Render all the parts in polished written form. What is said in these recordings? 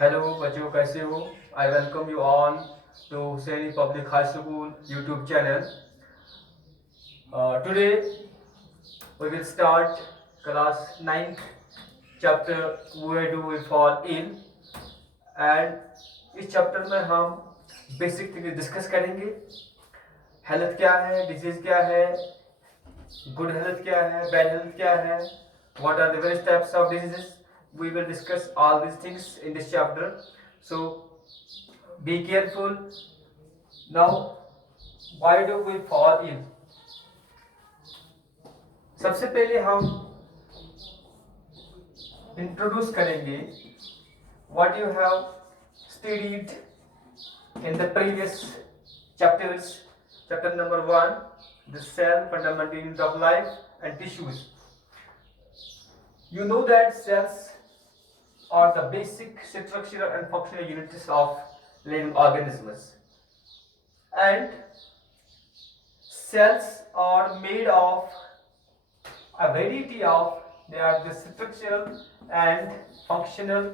Hello बच्चों, कैसे हो? I welcome you on to Sainik public high school YouTube channel. Today we will start class 9th chapter where do we fall in. And इस chapter में हम basic thing discuss करेंगे. Health क्या है, disease क्या है, गुड हेल्थ क्या है, बैड हेल्थ क्या है, what are the various types of diseases. We will discuss all these things in this chapter, so be careful. Now, why do we fall in? सबसे पहले हम इंट्रोड्यूस करेंगे what you have studied in the previous chapters. Chapter number 1, the cell, fundamental unit of life and tissues. You know that cells are the basic structural and functional units of living organisms, and cells are made of a variety of, they are the structural and functional,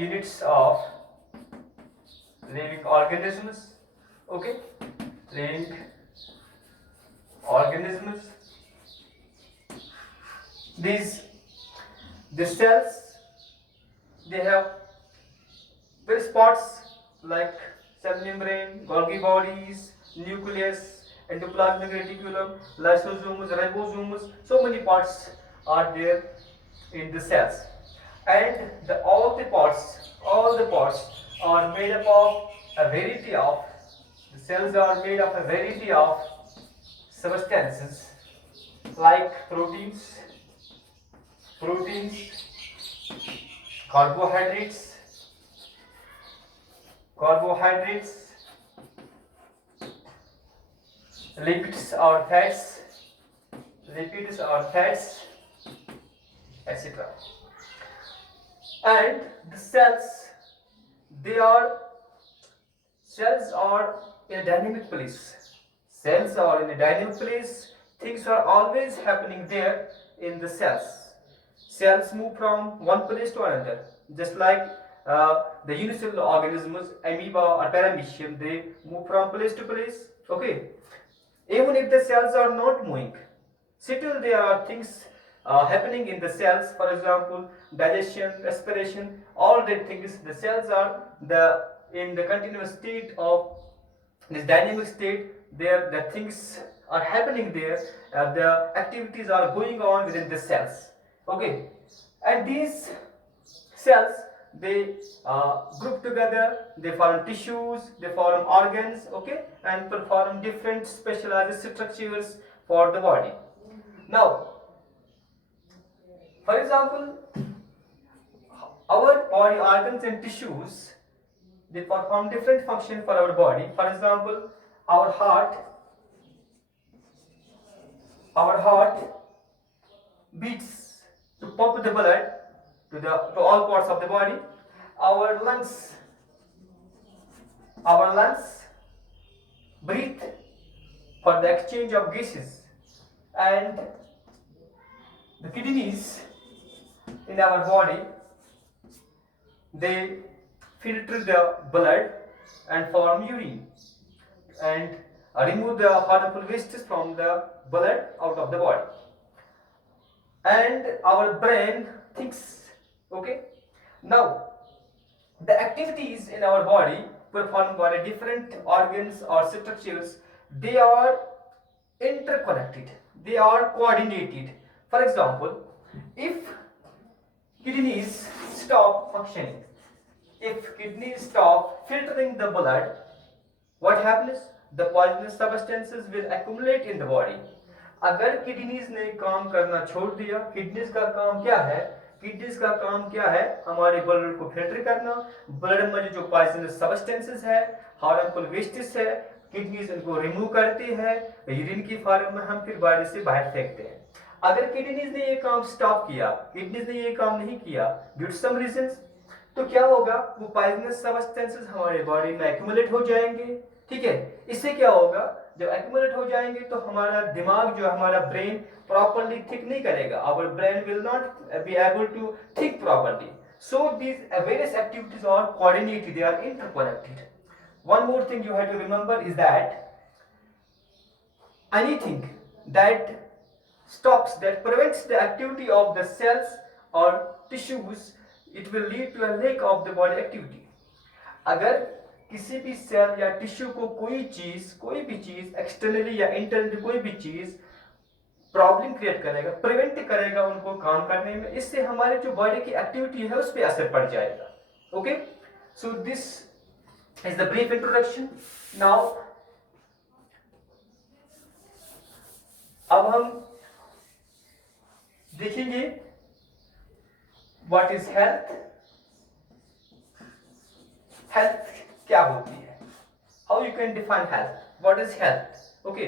units of living organisms. Okay, living organisms. These cells, they have various parts like cell membrane, Golgi bodies, nucleus, endoplasmic reticulum, lysosomes, ribosomes. So many parts are there in the cells, and all the parts are made up of a variety of. The cells are made of a variety of substances like proteins, carbohydrates, lipids or fats, etc. And the they are cells are in a dynamic place. Cells are in a dynamic place. Things are always happening there in the cells. Cells move from one place to another, just like the unicellular organisms, amoeba or paramecium, they move from place to place. Okay, even if the cells are not moving, still there are things happening in the cells. For example, digestion, respiration, all that things. The cells are in the continuous state of this dynamic state. There, the things are happening there. The activities are going on within the cells. Okay, and these cells, they group together, they form tissues, they form organs, okay, and perform different specialized structures for the body. Now, for example, our body organs and tissues, they perform different function for our body. For example, our heart beats to pump the blood to all parts of the body. Our lungs breathe for the exchange of gases, and the kidneys in our body, they filter the blood and form urine and remove the harmful wastes from the blood out of the body. And our brain thinks. Okay, now the activities in our body performed by different organs or structures, they are interconnected, they are coordinated. For example, if kidneys stop functioning, if kidneys stop filtering the blood, what happens? The poisonous substances will accumulate in the body. अगर kidneys ने काम करना छोड़ दिया, kidneys का काम क्या है? किडनीज का काम क्या है? हमारे ब्लड को फिल्टर करना. ब्लड में जो पॉइजनस सब्सटेंसेस है, हार्मफुल वेस्टेज है, किडनीज उनको रिमूव करती है, यूरिन की फॉर्म में हम फिर बॉडी से बाहर फेंकते हैं. अगर किडनीज ने ये काम स्टॉप किया, किडनीज ने ये काम नहीं किया ड्यू टू सम रीजंस, तो क्या होगा? वो पॉइजनस सब्सटेंसेस हमारे बॉडी में एक्यूमुलेट हो जाएंगे. ठीक है। इससे क्या होगा, जब एक्यूमुलेट हो जाएंगे तो हमारा दिमाग जो हमारा ब्रेन प्रॉपरली थिंक नहीं करेगा, our brain will not be able to think properly. So these various activities are coordinated, they are interconnected. One more thing you have to remember is that anything that stops, that prevents the activity of the cells or tissues, it will lead to a lack of the body activity. अगर किसी भी cell या tissue को कोई भी चीज externally या internally कोई भी चीज प्रॉब्लम क्रिएट करेगा, प्रिवेंट करेगा उनको काम करने में, इससे हमारे जो बॉडी की एक्टिविटी है उस पर असर पड़ जाएगा. Okay, so this is the brief introduction. Now अब हम देखेंगे व्हाट इज हेल्थ. हेल्थ क्या होती है, how you can define health, what is health. Okay,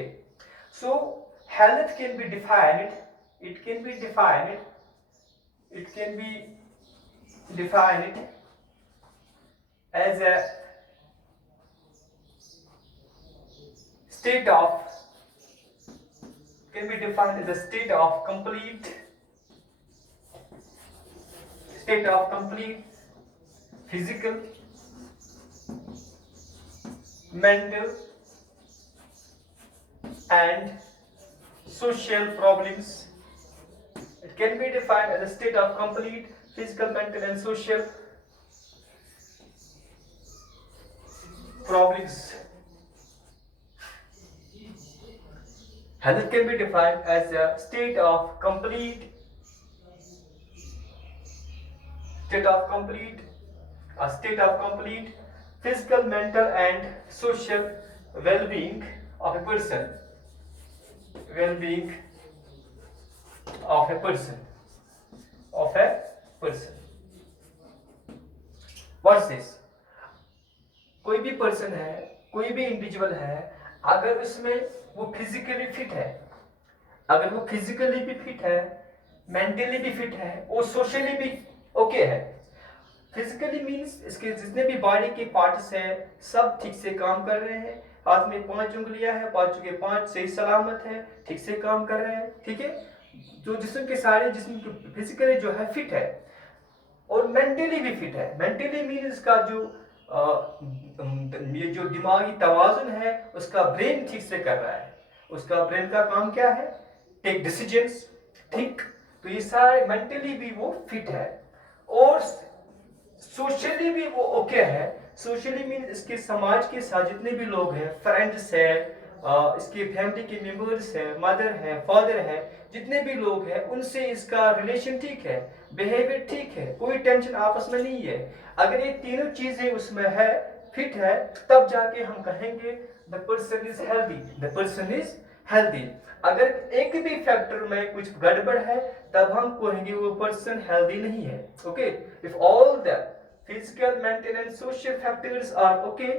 so health can be defined, it can be defined as a state of, can be defined as a state of complete physical, mental and social problems. It can be defined as a state of complete physical, mental and social problems. Health can be defined as a state of complete physical, mental and social well-being of a person. What's this? कोई भी person है, कोई भी individual है, अगर उसमें वो physically fit है, अगर वो फिजिकली भी फिट है, मेंटली भी फिट है, वो सोशली भी ओके है. फिजिकली मीन्स इसके जितने भी बॉडी के पार्ट्स हैं सब ठीक से काम कर रहे हैं. हाथ में 5 उंगलियां हैं, 5 के 5 सही सलामत है, ठीक से काम कर रहे हैं. ठीक है, जो जिस्म के सारे जिस्म फिजिकली जो है फिट है और मेंटली भी फिट है. मेंटली मीन्स इसका जो ये जो दिमागी तवाजुन है उसका ब्रेन ठीक से कर रहा है. उसका ब्रेन का काम क्या है, टेक डिसीजंस, थिंक. तो ये सारे मेंटली भी वो फिट है और सोशली भी वो ओके है. सोशली मीन इसके समाज के साथ जितने भी लोग हैं, फ्रेंड्स है, इसके फैमिली के मेंबर्स है, मदर है, फादर है, जितने भी लोग हैं उनसे इसका रिलेशन ठीक है, बिहेवियर ठीक है, कोई टेंशन आपस में नहीं है. अगर ये तीनों चीजें उसमें है, फिट है, तब जाके हम कहेंगे the person is healthy. The person is healthy. अगर एक भी फैक्टर में कुछ गड़बड़ है तब हम कहेंगे वो पर्सन हेल्दी नहीं है. Okay, if all the physical, mental and social factors are okay,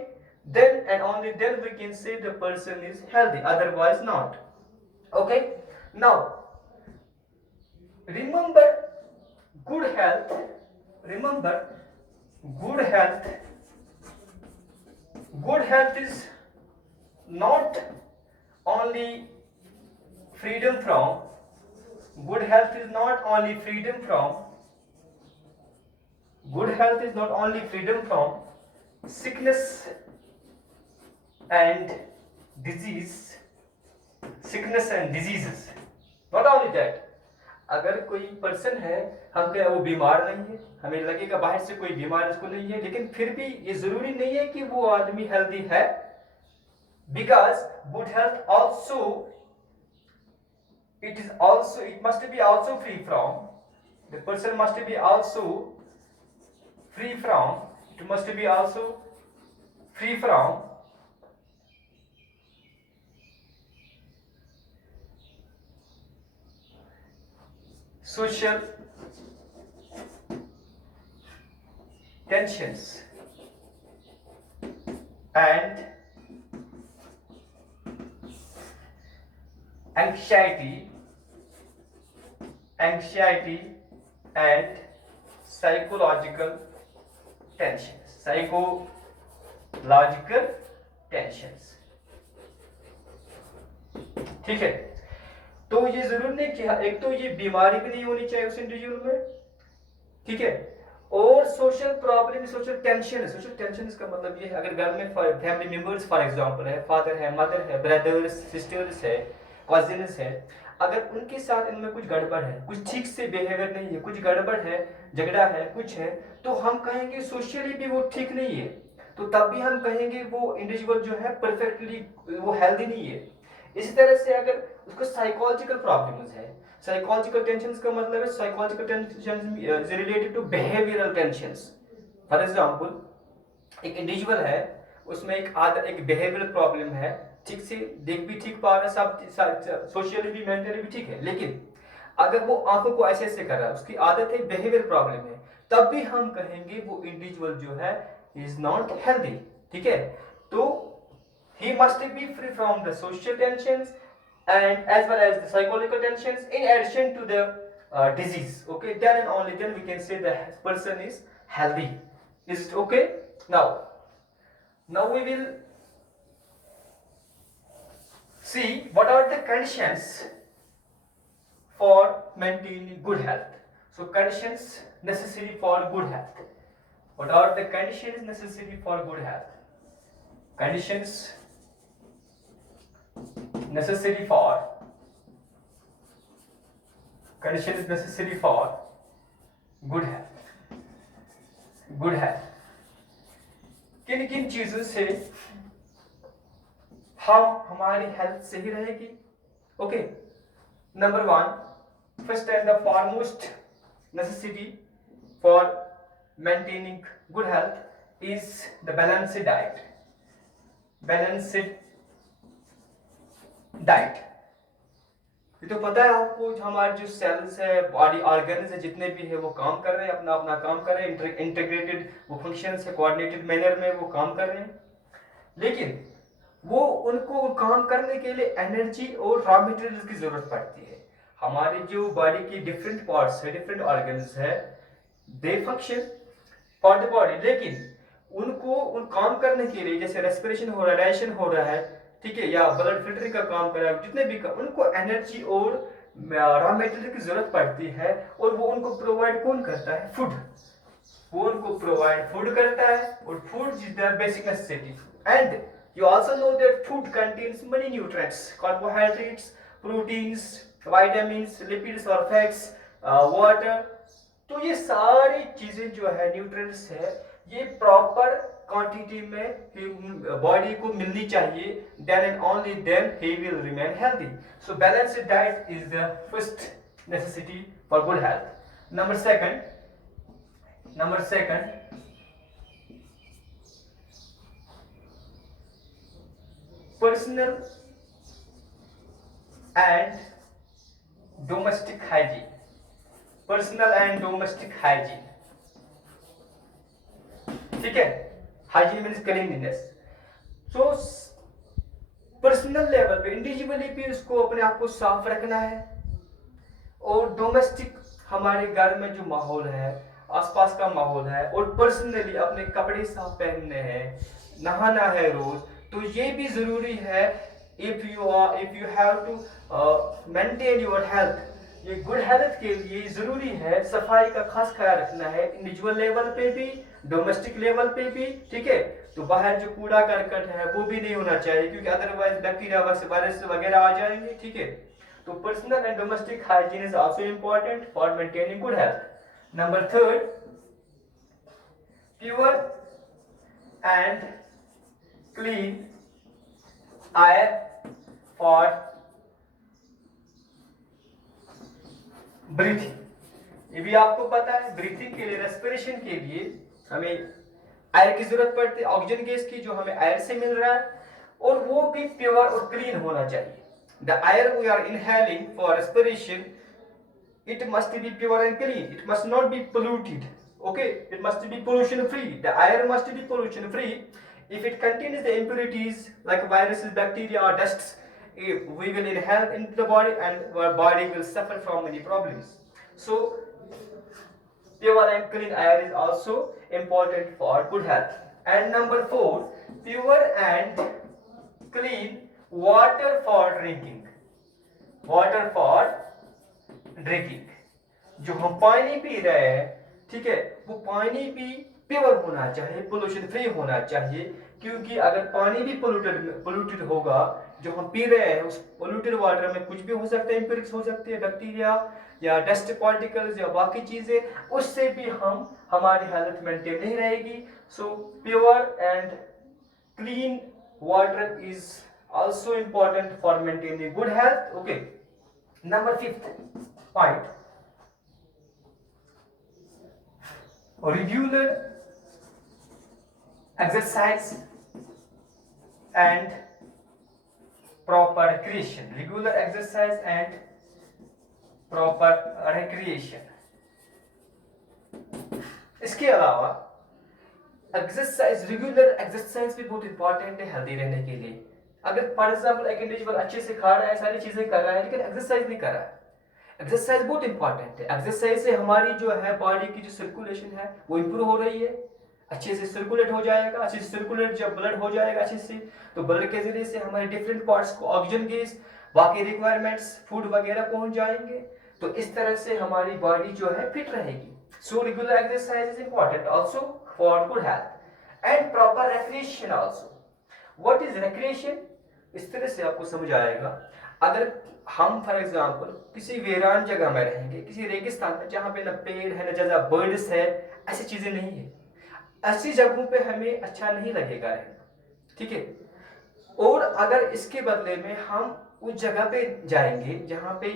then and only then we can say the person is healthy, otherwise not. Okay, now remember good health is not only freedom from good health is not only freedom from sickness and diseases. Not only that, अगर कोई person है, हम क्या वो बीमार नहीं है, हमें लगेगा बाहर से कोई बीमार उसको नहीं है, लेकिन फिर भी ये जरूरी नहीं है कि वो आदमी हेल्दी है. Because good health also it must be also free from, the person must be also free from, it must be also free from social tensions and anxiety and psychological tensions. ठीक है, तो ये जरूर नहीं कि एक तो ये बीमारी भी नहीं होनी चाहिए उस इंडिविजुअल में, ठीक है, और social problem, social tension, social tension इसका मतलब ये है अगर घर में फैमिली मेंबर्स फॉर एग्जांपल है, फादर है, मदर है, ब्रदर्स सिस्टर्स है, कजिन्स है, अगर उनके साथ इनमें कुछ गड़बड़ है, कुछ ठीक से बिहेवियर नहीं है, कुछ गड़बड़ है, झगड़ा है, कुछ है, तो हम कहेंगे सोशली भी वो ठीक नहीं है, तो तब भी हम कहेंगे वो इंडिविजुअल जो है परफेक्टली वो हेल्दी नहीं है। इसी तरह से अगर उसको साइकोलॉजिकल प्रॉब्लम्स है, साइकोलॉजिकल टेंशन का मतलब है psychological tension is related to behavioural tensions. For example एक इंडिविजुअल है, उसमें एक आदत, एक बिहेवियरल प्रॉब्लम है, ठीक से देख भी ठीक पा रहा है, सब सोशली भी मेंटली भी ठीक है, लेकिन अगर वो आंखों को ऐसे ऐसे कर रहा है, उसकी आदत है, बिहेवियर प्रॉब्लम है, तब भी हम कहेंगे वो इंडिविजुअल जो है इज नॉट हेल्दी। ठीक है, तो he must be free from the social tensions and as well as the psychological tensions in addition to the disease. Okay, then and only then we can say the person is healthy. Is it okay? Now we will see what are the conditions for maintaining good health. So conditions necessary for good health. What are the conditions necessary for good health? Conditions necessary for good health. Good health किन किन चीजों से हमारी health सही रहेगी? Okay, number 1, first and the foremost necessity for maintaining good health is the balanced diet. Balanced diet, ये तो पता है आपको, हमारे जो सेल्स है, बॉडी ऑर्गन्स है, जितने भी है वो काम कर रहे हैं, अपना अपना काम कर रहे हैं, इंटीग्रेटेड वो फंक्शंस है, कोऑर्डिनेटेड मैनर में वो काम कर रहे हैं, लेकिन वो उनको काम करने के लिए एनर्जी और रॉ मटेरियल की जरूरत पड़ती है। हमारे जो बॉडी की डिफरेंट पार्ट्स है, डिफरेंट ऑर्गन्स है, दे फंक्शन फॉर द बॉडी, लेकिन उनको उन काम करने के लिए, जैसे रेस्पिरेशन हो रहा है, डाइजेशन हो रहा है, ठीक है, या ब्लड फिल्टरिंग का काम कर रहा है, जितने भी उनको एनर्जी और रॉ मटेरियल की जरूरत पड़ती है, और वो उनको प्रोवाइड कौन करता है? फूड। वो उनको प्रोवाइड फूड करता है, और food is the basic necessity. And you also know that food contains many nutrients, carbohydrates, proteins, vitamins, lipids or fats, water। तो ये सारी चीजें जो है, न्यूट्रिएंट्स है, ये प्रॉपर क्वांटिटी में बॉडी को मिलनी चाहिए, then and only then he will remain healthy. So balanced diet is the first necessity for good health. Number second, personal and domestic hygiene. Personal and domestic hygiene, ठीक है, hygiene means cleanliness. So personal level पे individually भी उसको अपने आप को साफ रखना है, और डोमेस्टिक हमारे घर में जो माहौल है, आसपास का माहौल है, और पर्सनली अपने कपड़े साफ पहनने हैं, नहाना है रोज, तो ये भी जरूरी है। If you have to maintain your health, ये गुड हेल्थ के लिए जरूरी है सफाई का खास ख्याल रखना है, इंडिविजुअल लेवल पे भी, डोमेस्टिक लेवल पे भी, ठीक है। तो बाहर जो कूड़ा करकट है वो भी नहीं होना चाहिए, क्योंकि अदरवाइज बैक्टीरिया वायरस वगैरह आ जाएंगे, ठीक है। तो personal and domestic hygiene is also important for maintaining good health. Number 3, pure and clean air for breathing. ये भी आपको पता है, ब्रीथिंग के लिए, रेस्पिरेशन के लिए हमें एयर की जरूरत पड़ती है, ऑक्सीजन गैस की, जो हमें एयर से मिल रहा है, और वो भी प्योर और क्लीन होना चाहिए। The air we are inhaling for respiration, it must be pure and clean, it must not be polluted, okay, it must be pollution free, the air must be pollution free. If it contains the impurities like viruses, bacteria or dusts, we will inhale into the body and our body will suffer from many problems. So pure and clean air is also important for good health. And number 4, pure and clean water for drinking. Water for drinking. जो हम पानी P रहे हैं, ठीक है, वो पानी भी प्योर होना चाहिए, पोल्यूशन फ्री होना चाहिए, क्योंकि अगर पानी भी पोल्यूटेड होगा, जो हम पी रहे हैं उस पोल्यूटेड वाटर में कुछ भी हो सकता है, इंप्योरिटीज हो सकती है, बैक्टीरिया या डस्ट पार्टिकल्स या बाकी चीजें, उससे भी हमारी हेल्थ मेंटेन नहीं रहेगी. So pure and clean water is also important for maintaining good health. Okay, number 5th point, regular exercise and proper recreation. Regular exercise and proper recreation. इसके अलावा एक्सरसाइज, रेगुलर एक्सरसाइज भी बहुत important है healthy रहने के लिए. अगर for example एक इंडिविजुअल अच्छे से खा रहा है, सारी चीजें कर रहा है, लेकिन एक्सरसाइज नहीं कर रहा है, एक्सरसाइज बहुत इंपॉर्टेंट है. एक्सरसाइज से हमारी जो है बॉडी की जो सर्कुलेशन है वो इंप्रूव हो रही है, अच्छे से सर्कुलेट हो जाएगा. अच्छे से सर्कुलेट जब ब्लड हो जाएगा अच्छे से, तो ब्लड के जरिए से हमारे डिफरेंट पार्ट्स को ऑक्सीजन गैस, बाकी रिक्वायरमेंट्स, फूड वगैरह पहुंच जाएंगे. तो इस तरह से हमारी बॉडी जो है फिट रहेगी. So regular exercise is important also for good health and proper recreation also. What is recreation? इस तरह से आपको समझ आएगा. अगर हम फॉर एग्जाम्पल किसी वीरान जगह में रहेंगे, किसी रेगिस्तान में जहाँ पे ना पेड़ है ना ज्यादा बर्ड्स है, ऐसी चीजें नहीं है, ऐसी जगहों पे हमें अच्छा नहीं लगेगा रहना, ठीक है. और अगर इसके बदले में हम उस जगह पे जाएंगे जहाँ पे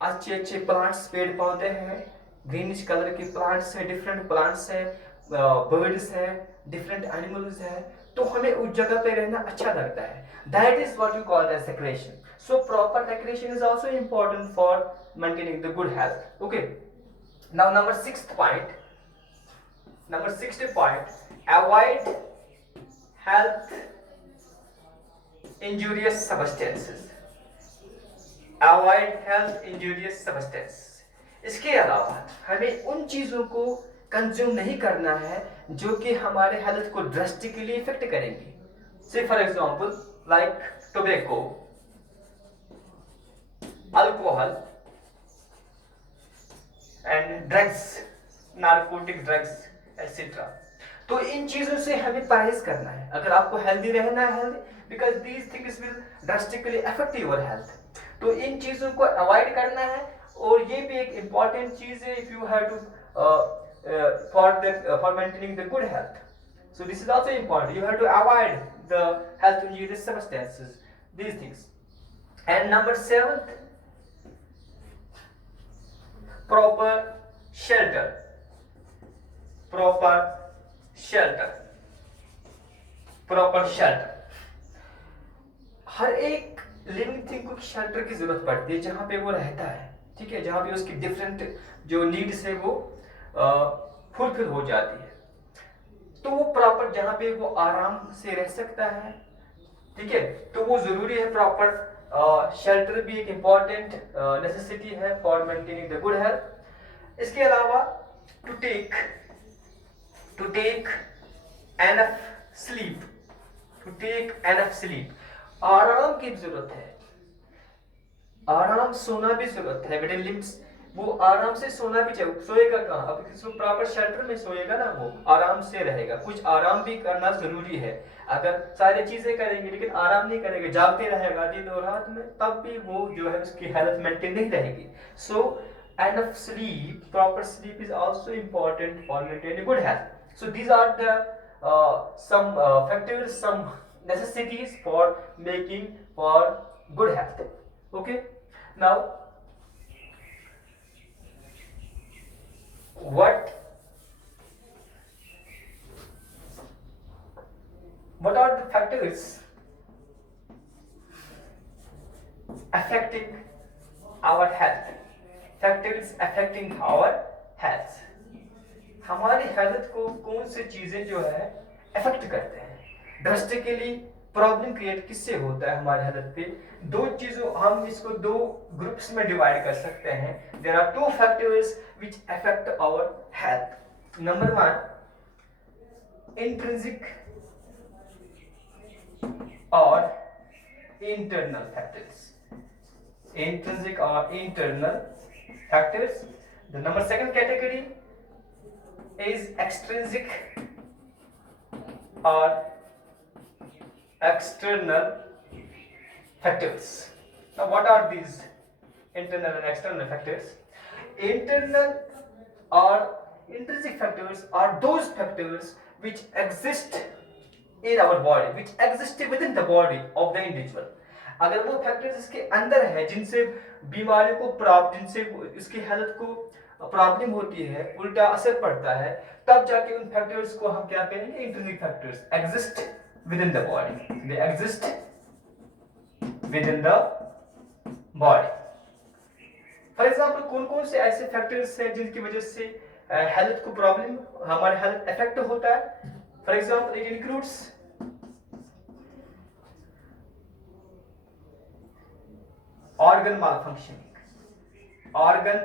अच्छे अच्छे प्लांट्स, पेड़ पौधे हैं, ग्रीनिश कलर के प्लांट्स है, डिफरेंट प्लांट्स है, बर्ड्स है, डिफरेंट एनिमल्स है, तो हमें उस जगह पे रहना अच्छा लगता है. That is what you call as recreation. So proper recreation is also important for maintaining the good health. Okay, now number 6th point, avoid health injurious substances. Avoid health injurious substances. इसके अलावा हमें उन चीजों को consume नहीं करना है जो कि हमारे हेल्थ को ड्रास्टिकली इफेक्ट करेंगी. से for example like tobacco, alcohol and drugs, narcotic drugs etcetera. तो इन चीजों से हमें परहेज करना है अगर आपको हेल्दी रहना है, because these things will drastically affect your health. तो इन चीजों को अवॉइड करना है. और ये भी एक इंपॉर्टेंट चीज है if you have to for maintaining the good health. So this is also important. You have to avoid the health injurious substances, these things. And number 7th, proper shelter. Proper shelter. Proper shelter. हर एक living thing को shelter की जरूरत पड़ती है जहाँ पे वो रहता है, ठीक है, जहाँ पे उसकी डिफरेंट जो नीड्स है वो फुलफिल हो जाती है. तो वो प्रॉपर जहाँ पे वो आराम से रह सकता है, ठीक है, तो वो जरूरी है. प्रॉपर शेल्टर भी एक इम्पॉर्टेंट नेसेसिटी है for maintaining the good health. इसके अलावा to take enough sleep. To take enough sleep. आराम की जरूरत है, आराम सोना भी जरूरत है विद इन लिमिट्स. वो आराम से सोना भी चाहिए. सोएगा कहाँ? अब किसी प्रॉपर शेल्टर में सोएगा ना, वो आराम से रहेगा. कुछ आराम भी करना जरूरी है. अगर सारी चीजें करेंगे लेकिन आराम नहीं करेंगे, जागते रहेगा दिन और रात में, तब भी वो जो है उसकी हेल्थ मेंटेन नहीं रहेगी. So enough sleep, proper sleep is also important for maintaining good health. So these are the some factors, some necessities for making for good health. Okay, now what are the factors affecting our health? Factors affecting our health. हमारी health को कौन सी चीजें जो है affect करते हैं, drastically problem create किससे होता है हमारे हेल्थ पे? दो चीजों, हम इसको दो ग्रुप्स में डिवाइड कर सकते हैं. There are two factors which affect our health. Number 1, intrinsic और internal factors. Intrinsic or internal factors. The number second category is extrinsic or external factors. Now what are these internal and external factors? Internal or intrinsic factors are those factors which exist in our body, which exist within the body of the individual. अगर वो factors इसके अंदर है जिनसे बीमारी को जिनसे इसकी हेल्थ को प्रॉब्लम होती है, उल्टा असर पड़ता है, तब जाके उन फैक्टर्स को हम क्या कहेंगे? Intrinsic factors exist with in the body, they exist with in the body. For example कौन कौन से ऐसे फैक्टर्स हैं जिनकी वजह से हेल्थ को प्रॉब्लम, हमारे हेल्थ इफेक्ट होता है? For example it includes organ malfunctioning, organ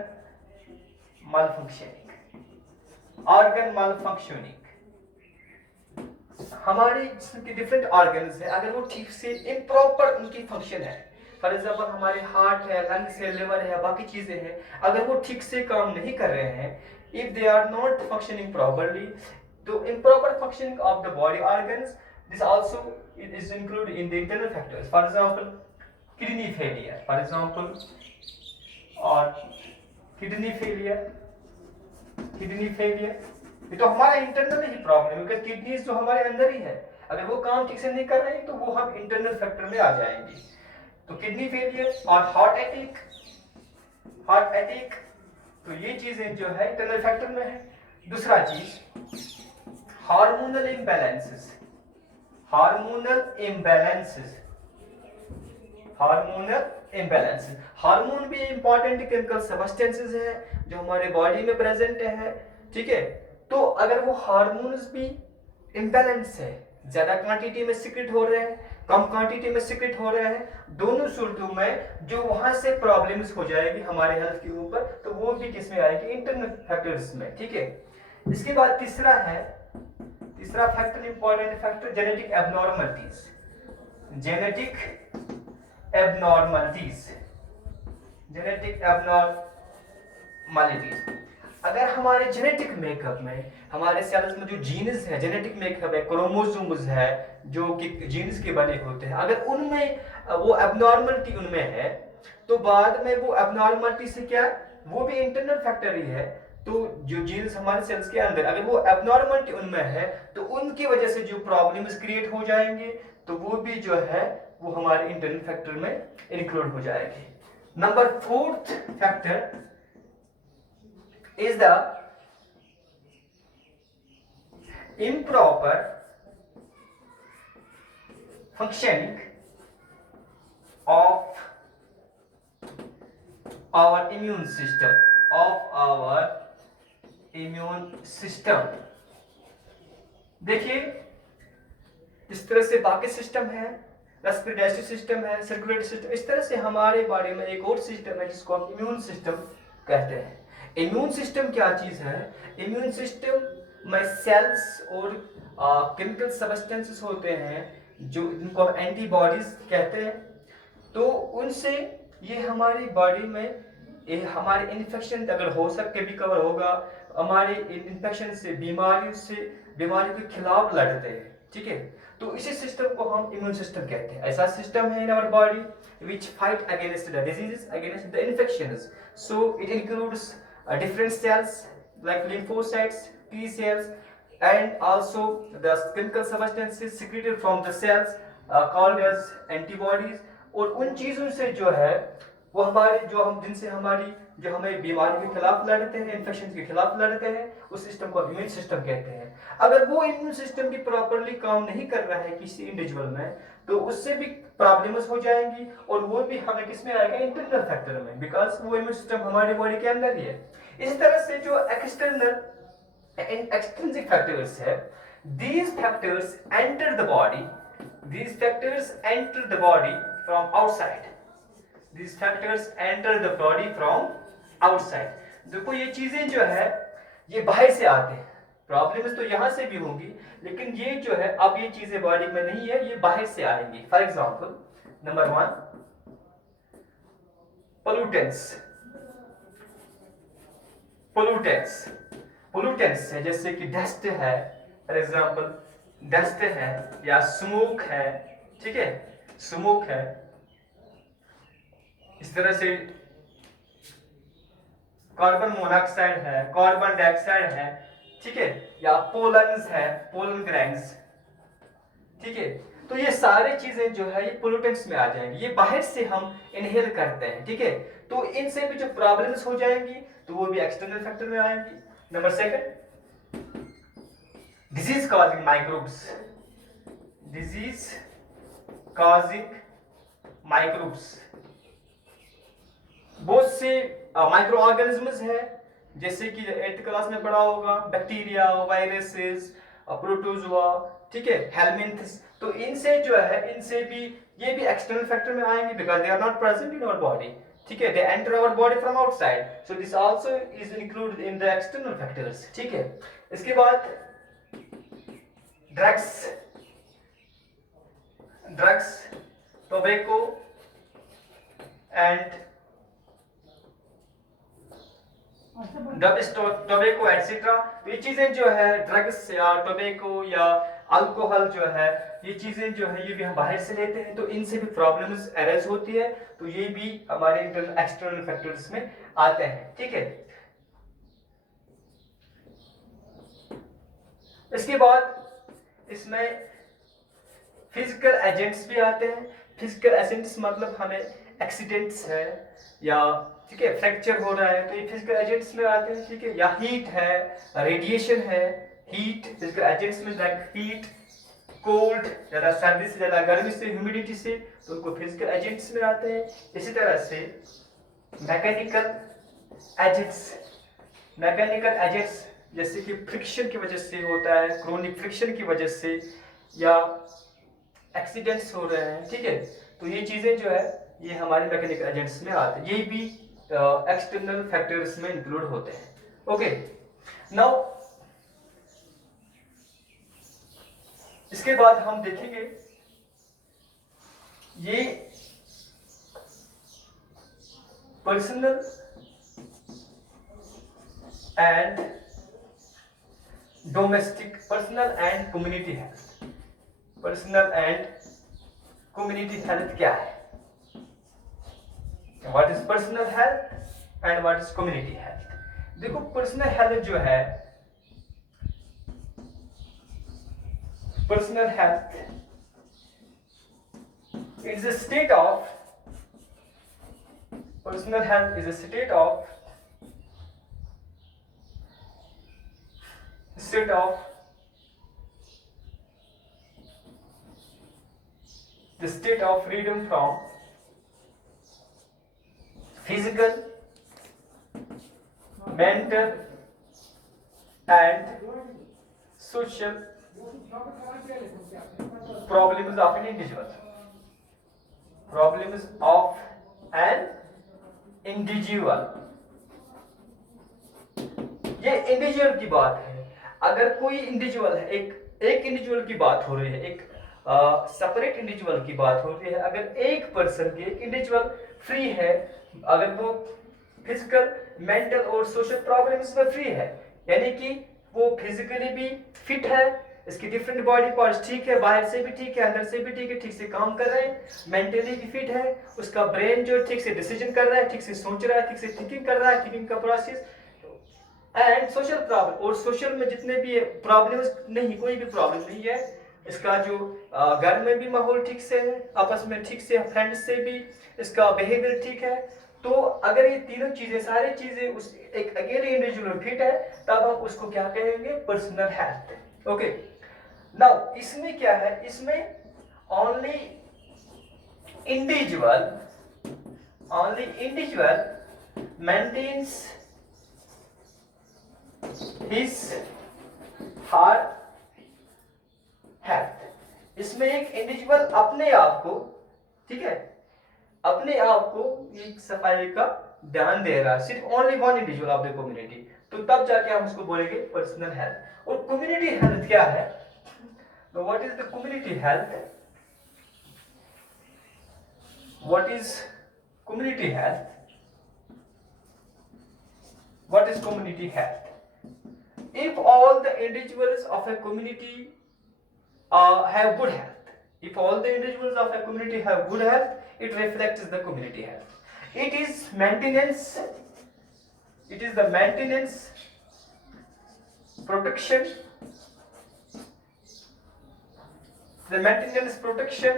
malfunctioning, organ malfunctioning. हमारे जिसम के डिफरेंट ऑर्गन्स है, अगर वो ठीक से इम्प्रॉपर उनकी फंक्शन है, फॉर एग्जाम्पल हमारे हार्ट है, लंग्स है, लिवर है, बाकी चीजें हैं, अगर वो ठीक से काम नहीं कर रहे हैं, if they are not functioning properly, तो improper functioning of the body organs, this also is included in the internal factors. For example kidney failure, for example, or kidney failure, ये तो हमारा इंटरनल ही प्रॉब्लम है, क्योंकि kidneys तो हमारे अंदर ही है, अगर वो काम ठीक से नहीं कर रहे हैं तो वो हम इंटरनल फैक्टर में आ जाएंगे. तो किडनी फेलियर और हार्ट अटैक, तो ये चीजें जो है इंटरनल फैक्टर में है. दूसरा चीज हार्मोनल इम्बैलेंसेस, हार्मोन भी इंपॉर्टेंट केमिकल सब्सटेंसेस है जो हमारे बॉडी में प्रेजेंट है, ठीक है. तो अगर वो हार्मोन्स भी इम्बैलेंस है, ज्यादा क्वांटिटी में सिक्रेट हो रहे हैं, कम क्वांटिटी में सिक्रेट हो रहे हैं, दोनों सूरतों में जो वहां से प्रॉब्लम्स हो जाएगी हमारे हेल्थ के ऊपर, तो वो भी किस में आएगी? इंटरनल फैक्टर्स में, ठीक है. इसके बाद तीसरा factor, important factor, genetic abnormalities. अगर हमारे जेनेटिक मेकअप में, हमारे सेल्स में जो जीन्स है, जेनेटिक मेकअप है, क्रोमोसोम्स है, जो कि जीन्स के बने होते हैं, अगर उनमें वो एब्नॉर्मलिटी उनमें है, तो बाद में वो एब्नॉर्मलिटी से क्या, वो भी इंटरनल फैक्टर ही है. तो जो जीन्स हमारे सेल्स के अंदर, अगर वो एब्नॉर्मलिटी उनमें है, तो उनकी वजह से जो प्रॉब्लम्स क्रिएट हो जाएंगे, तो वो भी जो है वो हमारे इंटरनल फैक्टर में इंक्लूड हो जाएगी. Number fourth factor is the improper functioning of our immune system, देखिए इस तरह से बाकी सिस्टम है, रेस्पिरेटरी सिस्टम है, सर्कुलेटरी सिस्टम, इस तरह से हमारे बॉडी में एक और सिस्टम है जिसको हम इम्यून सिस्टम कहते हैं. इम्यून सिस्टम क्या चीज है? इम्यून सिस्टम में सेल्स और केमिकल सब्सटेंसेस होते हैं जो जिनको हम एंटीबॉडीज कहते हैं. तो उनसे ये हमारी बॉडी में हमारे इन्फेक्शन अगर हो सके भी कवर होगा, हमारे इन्फेक्शन से, बीमारी के खिलाफ लड़ते हैं, ठीक है. तो इसी सिस्टम को हम इम्यून सिस्टम कहते हैं. ऐसा सिस्टम है in our body which fight against the diseases, against the infections. So it includes different cells like lymphocytes, T cells, and also the chemical substances secreted from the cells called as antibodies. और उन चीजों से जो है वो हमारे जिनसे हमें बीमारी के खिलाफ लड़ते हैं, इन्फेक्शन के खिलाफ लड़ते हैं, उस सिस्टम को इम्यून सिस्टम कहते हैं. अगर वो इम्यून सिस्टम भी प्रॉपरली काम नहीं कर रहा है किसी इंडिविजुअल में, तो उससे भी प्रॉब्लम्स हो जाएंगी, और वो भी हमें किस में आएगा? इंटरनल फैक्टर में, बिकॉज वो इम्यून सिस्टम हमारी बॉडी के अंदर ही है. इस तरह से जो एक्सटर्नल एंड एक्सट्रिंसिक फैक्टर्स है, these factors enter the body from outside. देखो ये चीजें जो है ये बाहर से आते हैं, प्रॉब्लम्स तो यहाँ से भी होंगी, लेकिन ये जो है अब ये चीजें बॉडी में नहीं है, ये बाहर से आएंगी. For example number 1 pollutants. Pollutants है जैसे कि डस्ट है, फॉर एग्जाम्पल डस्ट है या स्मोक है, ठीक है, स्मोक है, इस तरह से कार्बन मोनोऑक्साइड है, कार्बन डाइऑक्साइड है, ठीक है, या पोलन्स है, पोलन ग्रैंड्स, ठीक है। तो ये सारी चीजें जो है ये पोल्यूटेंट्स में आ जाएंगी, ये बाहर से हम इनहेल करते हैं, ठीक है। तो इनसे भी जो प्रॉब्लम्स हो जाएंगी तो वो भी एक्सटर्नल फैक्टर में आएंगी। Number 2 disease causing microbes. Disease causing microbes, बहुत से माइक्रो ऑर्गेनिजम्स है, जैसे कि 8th क्लास में पढ़ा होगा, बैक्टीरिया, वायरसेस, प्रोटोजोआ, ठीक है, हेलमिंथ्स। तो इनसे जो है, इनसे भी ये भी एक्सटर्नल फैक्टर में आएंगे because they are not present in our body, ठीक है, they enter our body from outside, so this also is included in the external factors, ठीक है। इसके बाद drugs, tobacco and tobacco etcetera. ये चीजें जो है ड्रग्स या टोबैको या अल्कोहल जो है, ये चीजें जो है ये भी हम बाहर से लेते हैं, तो इनसे भी प्रॉब्लम्स अराइज होती है, तो ये भी हमारे एक्सटर्नल फैक्टर्स में आते हैं, ठीक है। इसके बाद इसमें फिजिकल एजेंट्स भी आते हैं। फिजिकल एजेंट्स मतलब हमें एक्सीडेंट्स है या, ठीक है, फ्रैक्चर हो रहा है तो ये फिजिकल एजेंट्स में आते हैं, ठीक है, या हीट है, रेडिएशन है, हीट फिजिकल एजेंट्स में, लाइक हीट, कोल्ड, ज्यादा सर्दी से, ज्यादा गर्मी से, ह्यूमिडिटी से, तो उनको फिजिकल एजेंट्स में आते हैं। इसी तरह से मैकेनिकल एजेंट्स जैसे कि फ्रिक्शन की वजह से होता है, क्रोनिक फ्रिक्शन की वजह से, या एक्सीडेंट्स हो रहे हैं, ठीक है, तो ये चीजें जो है ये हमारे मैकेनिकल एजेंट्स में आते हैं, ये भी एक्सटर्नल फैक्टर्स में इंक्लूड होते हैं। ओके, नाउ इसके बाद हम देखेंगे ये personal and domestic, personal and community health. Personal and community health क्या है? What is personal health and what is community health? देखो, पर्सनल हेल्थ जो है, personal health is a state of, personal health is a state of the state of freedom from physical, mental and social problems of an individual. Problems of an individual. ये individual की बात है। अगर कोई individual है, एक individual की बात हो रही है, एक सेपरेट इंडिविजुअल की बात हो रही है, अगर एक पर्सन की, एक इंडिविजुअल फ्री है, अगर वो फिजिकल, मेंटल और सोशल प्रॉब्लम्स में फ्री है, यानी कि वो फिजिकली भी फिट है, इसकी डिफरेंट बॉडी पार्ट्स ठीक है, बाहर से भी ठीक है, अंदर से भी ठीक है, ठीक से काम कर रहा है, मेंटली भी फिट है, उसका ब्रेन जो ठीक से डिसीजन कर रहा है, ठीक से सोच रहा है, ठीक से थिंकिंग कर रहा है, थिंकिंग का प्रोसेस, एंड सोशल प्रॉब्लम, और सोशल में जितने भी प्रॉब्लम्स नहीं, कोई भी प्रॉब्लम नहीं है, इसका जो घर में भी माहौल ठीक से है, आपस में ठीक से, फ्रेंड्स से भी इसका बिहेवियर ठीक है। तो अगर ये तीनों चीजें, सारी चीजें उस एक अकेले इंडिविजुअल फिट है, तब हम उसको क्या कहेंगे? Personal health. ओके, नाउ इसमें क्या है? इसमें only individual maintains his her health. इसमें एक इंडिविजुअल अपने आप को, ठीक है, अपने आप को एक सफाई का ध्यान दे रहा है, सिर्फ only one individual of the community, तो तब जाके हम उसको बोलेंगे पर्सनल हेल्थ। और कम्युनिटी हेल्थ क्या है? तो what is the community health? what is community health? What is community health? If all the individuals of a community have good health, if all the individuals of a community have good health, it reflects the community health. It is maintenance, it is the maintenance, protection, the maintenance, protection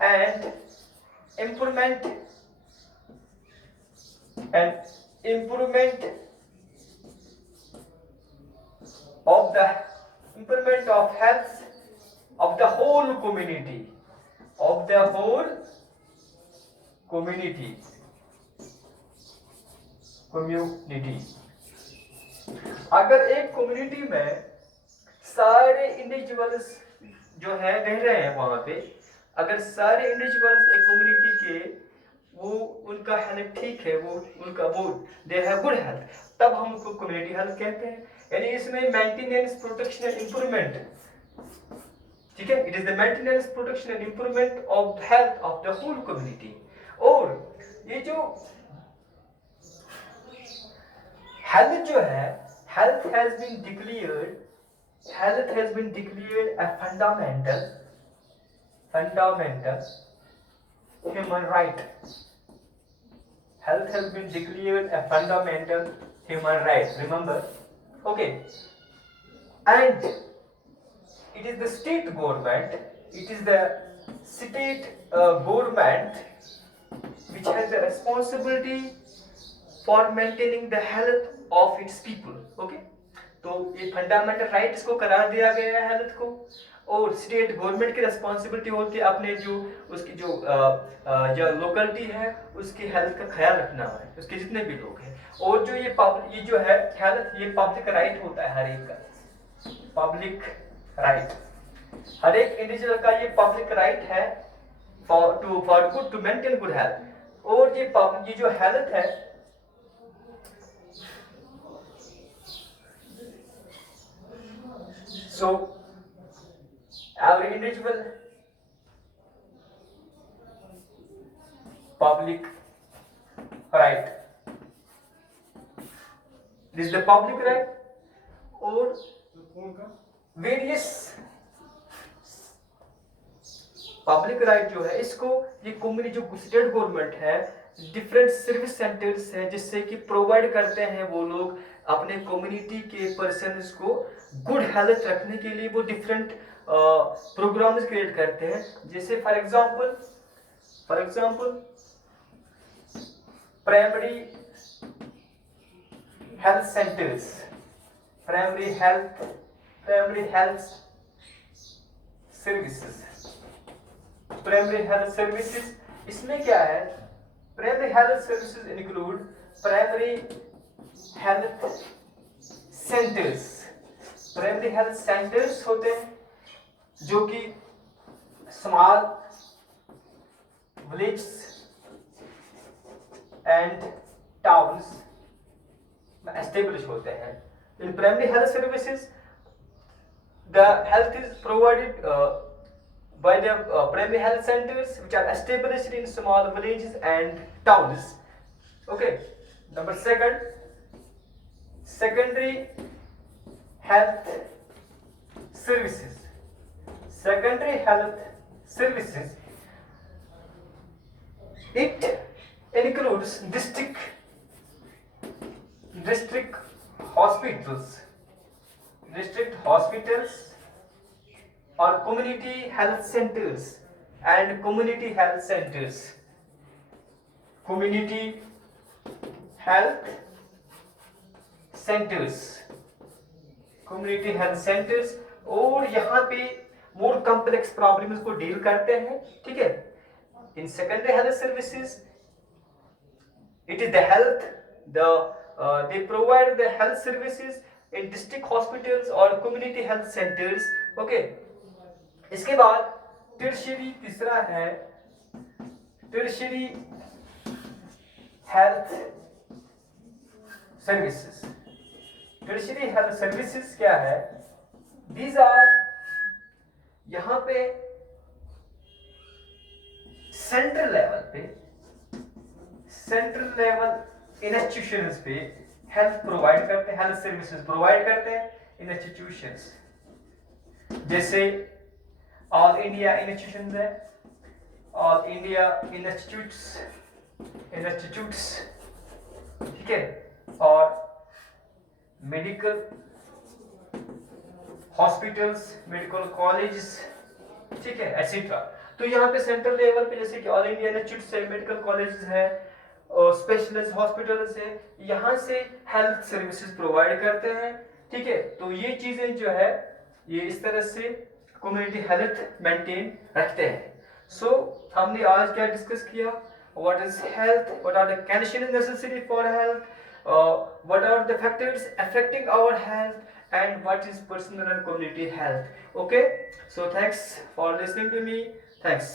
and improvement of health of the whole community, of the whole community. अगर एक community में सारे individuals जो है रह रहे हैं वहां पे, अगर सारे इंडिविजुअल्स एक कम्युनिटी के वो उनका हेल्थ ठीक है, वो उनका वो दे हैव गुड हेल्थ, तब हम उसको कम्युनिटी हेल्थ कहते हैं. यानी इसमें मेंटेनेंस, प्रोटेक्शन एंड इंप्रूवमेंट, ठीक है, it is the maintenance, protection and improvement of health of the whole community. और ये जो हेल्थ जो है, health has been declared a fundamental human right. Health has been declared a fundamental human right, remember? Okay. And it is the state government, government which has the responsibility for maintaining the health of its people. Okay, तो ये fundamental rights को करार दिया गया है health को, और state government की रिस्पॉन्सिबिलिटी होती है अपने जो उसकी जो लोकेलिटी है उसकी हेल्थ का ख्याल रखना है, उसके जितने भी लोग हैं. और जो ये जो है हेल्थ, ये पब्लिक राइट होता है हर एक का, पब्लिक राइट, हर एक इंडिविजुअल का ये पब्लिक राइट है for good to maintain good health. और ये जो हेल्थ है, so every individual public right, this is the public right. और वेरियस पब्लिक राइट जो है इसको ये कम्युनिटी जो स्टेट गवर्नमेंट है, डिफरेंट सर्विस सेंटर्स हैं जिससे कि प्रोवाइड करते हैं वो लोग अपने कम्युनिटी के पर्सन्स को गुड हेल्थ रखने के लिए, वो डिफरेंट प्रोग्राम्स क्रिएट करते हैं. जैसे for example primary health centres, primary health services. इसमें क्या है, primary health services include primary health centres. Primary health centres होते हैं जो कि स्मॉल विलेज एंड टाउन्स में एस्टेब्लिश होते हैं. In primary health services the health is provided by the primary health centers which are established in small villages and towns. Okay, number second, secondary health services. Secondary health services, it includes district hospitals or community health centers and community health centers. Community health centers और यहाँ पे more complex problems को deal करते हैं. ठीक है, in secondary health services it is the health, they provide the health services in district hospitals or community health centers. Okay, इसके बाद तीसरा है tertiary health services. Tertiary health services क्या है? दीज आर, यहाँ पे सेंट्रल लेवल इंस्टीट्यूशंस पे health provide करते हैं, हेल्थ सर्विसेज प्रोवाइड करते हैं इंस्टीट्यूशंस, जैसे ऑल इंडिया इंस्टीट्यूशंस है, ऑल इंडिया इंस्टीट्यूट्स, ठीक है, और मेडिकल हॉस्पिटल्स, मेडिकल कॉलेजेस, ठीक है, एटसेट्रा। तो यहाँ पे सेंट्रल लेवल पे जैसे कि ऑल इंडिया इंस्टीट्यूट है, मेडिकल कॉलेजेस है और स्पेशलिस्ट हॉस्पिटल्स है, यहाँ से हेल्थ सर्विसेज प्रोवाइड करते हैं, ठीक है। तो ये चीजें जो है ये इस तरह से कम्युनिटी हेल्थ मेंटेन रखते हैं। सो हमने आज क्या डिस्कस किया, what is health, what are the conditions necessary for health, what are the factors affecting our health, and what is personal and community health. Okay, so thanks for listening to me. Thanks.